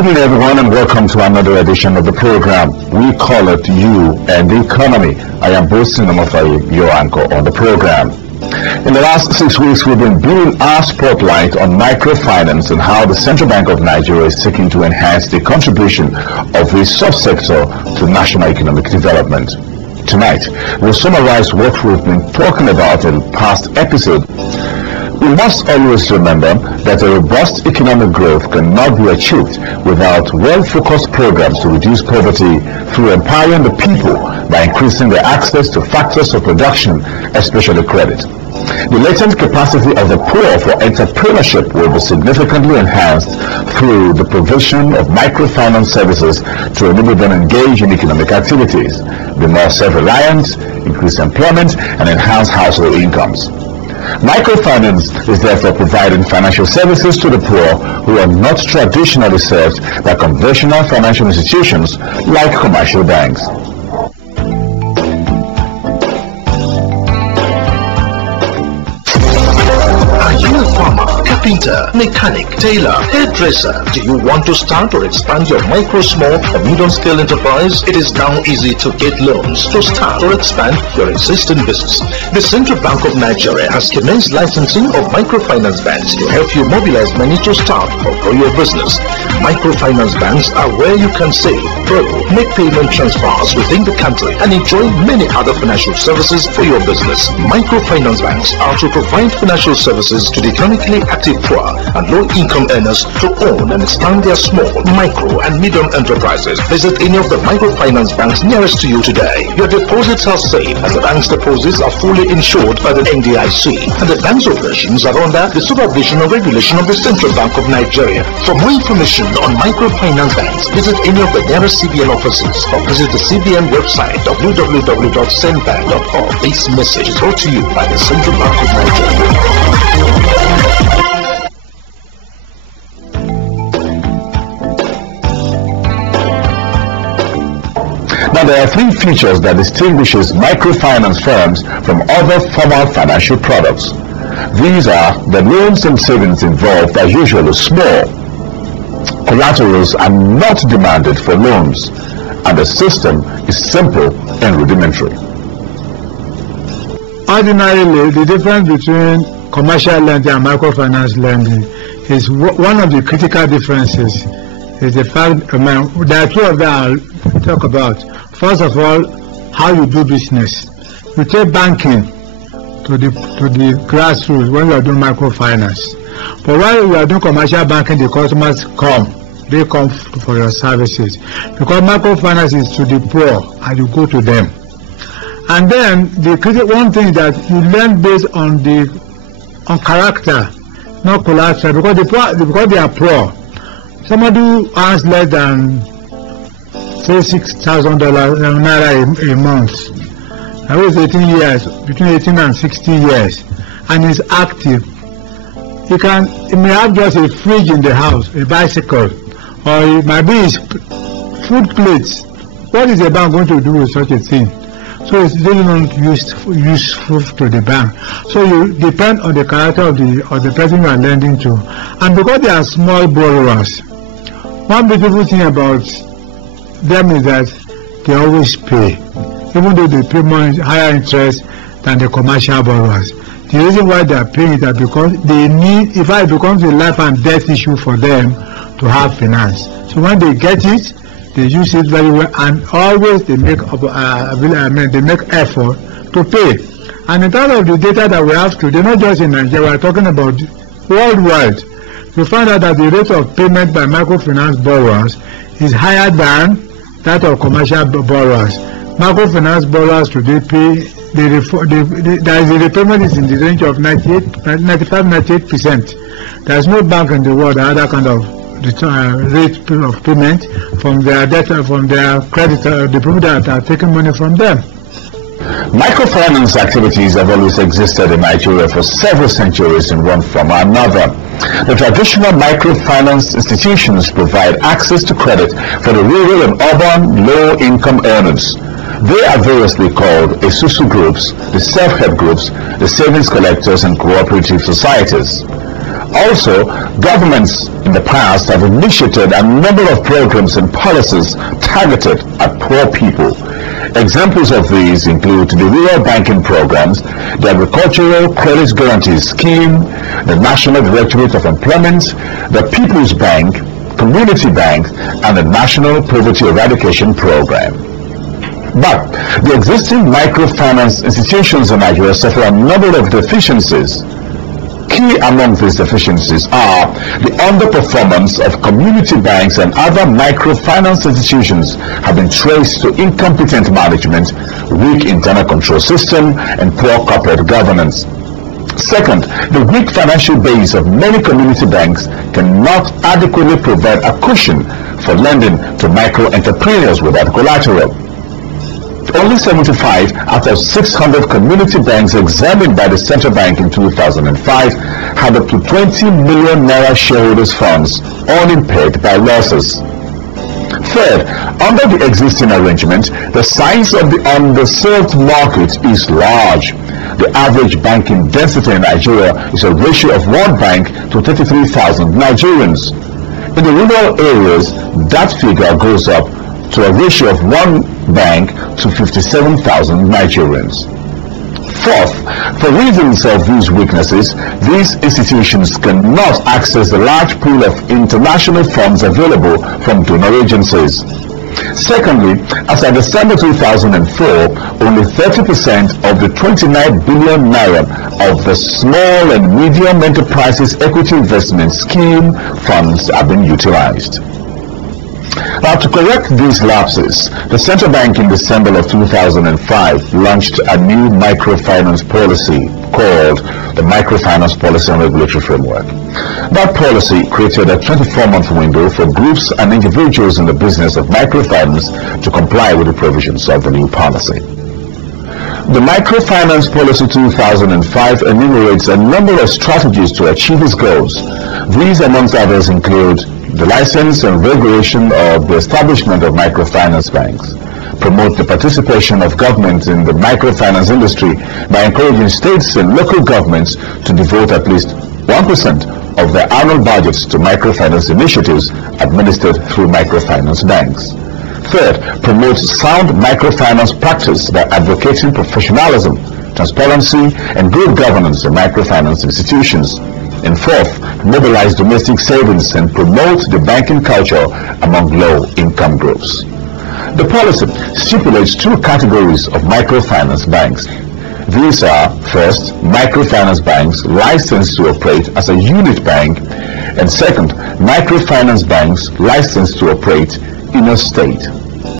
Good evening, everyone, and welcome to another edition of the program. We call it You and the Economy. I am Bosin Omofaye, your anchor on the program. In the last 6 weeks, we've been bringing our spotlight on microfinance and how the Central Bank of Nigeria is seeking to enhance the contribution of this subsector to national economic development. Tonight, we'll summarize what we've been talking about in the past episode. We must always remember that a robust economic growth cannot be achieved without well-focused programs to reduce poverty through empowering the people by increasing their access to factors of production, especially credit. The latent capacity of the poor for entrepreneurship will be significantly enhanced through the provision of microfinance services to enable them engage in economic activities, be more self-reliant, increase employment, and enhance household incomes. Microfinance is therefore providing financial services to the poor who are not traditionally served by conventional financial institutions like commercial banks. Carpenter, mechanic, tailor, hairdresser. Do you want to start or expand your micro, small, or medium-scale enterprise? It is now easy to get loans to start or expand your existing business. The Central Bank of Nigeria has commenced licensing of microfinance banks to help you mobilize money to start or grow your business. Microfinance banks are where you can save, borrow, make payment transfers within the country, and enjoy many other financial services for your business. Microfinance banks are to provide financial services to the economically active poor and low-income earners to own and expand their small, micro, and medium enterprises. Visit any of the microfinance banks nearest to you today. Your deposits are safe, as the bank's deposits are fully insured by the NDIC, and the bank's operations are under the supervision and regulation of the Central Bank of Nigeria. For more information on microfinance banks, visit any of the nearest CBN offices or visit the CBN website www.centbank.org. This message is brought to you by the Central Bank of Nigeria. Now, there are three features that distinguishes microfinance firms from other formal financial products. These are the loans and savings involved are usually small, collaterals are not demanded for loans, and the system is simple and rudimentary. Ordinarily, the difference between commercial lending and microfinance lending is one of the critical differences is the fact, there are two of them I'll talk about. First of all, how you do business. You take banking to the grassroots when you are doing microfinance. But while you are doing commercial banking, the customers come. They come for your services. Because microfinance is to the poor and you go to them. And then one thing that you learn based on character, not collateral, because they are poor. Somebody who earns less than say $6,000 naira a month. I was 18 years, between 18 and 60 years, and is active. He may have just a fridge in the house, a bicycle, or it might be his food plates. What is the bank going to do with such a thing? So it's really not useful to the bank. So you depend on the character of the person you are lending to. And because they are small borrowers, one beautiful thing about them is that they always pay, even though they pay more higher interest than the commercial borrowers. The reason why they are paying is that because they need, if it becomes a life and death issue for them to have finance. So when they get it, they use it very well, and always they make effort to pay. And in terms of the data that we have today, not just in Nigeria, we are talking about worldwide. We find out that the rate of payment by microfinance borrowers is higher than that of commercial borrowers. Microfinance borrowers today pay, the repayment is in the range of 95-98%. There is no bank in the world that has that kind of rate of payment from their data, from their creditor, the people that are taking money from them. Microfinance activities have always existed in Nigeria for several centuries in one form or another. The traditional microfinance institutions provide access to credit for the rural and urban low-income earners. They are variously called Esusu groups, the self-help groups, the savings collectors, and cooperative societies. Also, governments in the past have initiated a number of programs and policies targeted at poor people. Examples of these include the rural banking programs, the Agricultural Credit Guarantee Scheme, the National Directorate of Employment, the People's Bank, Community Bank, and the National Poverty Eradication Program. But the existing microfinance institutions in Nigeria suffer a number of deficiencies. Key among these deficiencies are the underperformance of community banks and other microfinance institutions have been traced to incompetent management, weak internal control system, and poor corporate governance. Second, the weak financial base of many community banks cannot adequately provide a cushion for lending to micro-entrepreneurs without collateral. Only 75 out of 600 community banks examined by the Central Bank in 2005 had up to 20 million naira shareholders' funds unimpaired by losses. Third, under the existing arrangement, the size of the underserved market is large. The average banking density in Nigeria is a ratio of one bank to 33,000 Nigerians. In the rural areas, that figure goes up to a ratio of one bank to 57,000 Nigerians. Fourth, for reasons of these weaknesses, these institutions cannot access the large pool of international funds available from donor agencies. Secondly, as of December 2004, only 30% of the 29 billion naira of the Small and Medium Enterprises Equity Investment Scheme funds have been utilized. Now, to correct these lapses, the Central Bank in December of 2005 launched a new microfinance policy called the Microfinance Policy and Regulatory Framework. That policy created a 24-month window for groups and individuals in the business of microfinance to comply with the provisions of the new policy. The Microfinance Policy 2005 enumerates a number of strategies to achieve its goals. These, amongst others, include the license and regulation of the establishment of microfinance banks, promote the participation of government in the microfinance industry by encouraging states and local governments to devote at least 1% of their annual budgets to microfinance initiatives administered through microfinance banks. Third, promote sound microfinance practice by advocating professionalism, transparency, and good governance in microfinance institutions. And fourth, mobilize domestic savings and promote the banking culture among low-income groups. The policy stipulates two categories of microfinance banks. These are, first, microfinance banks licensed to operate as a unit bank, and second, microfinance banks licensed to operate in a state.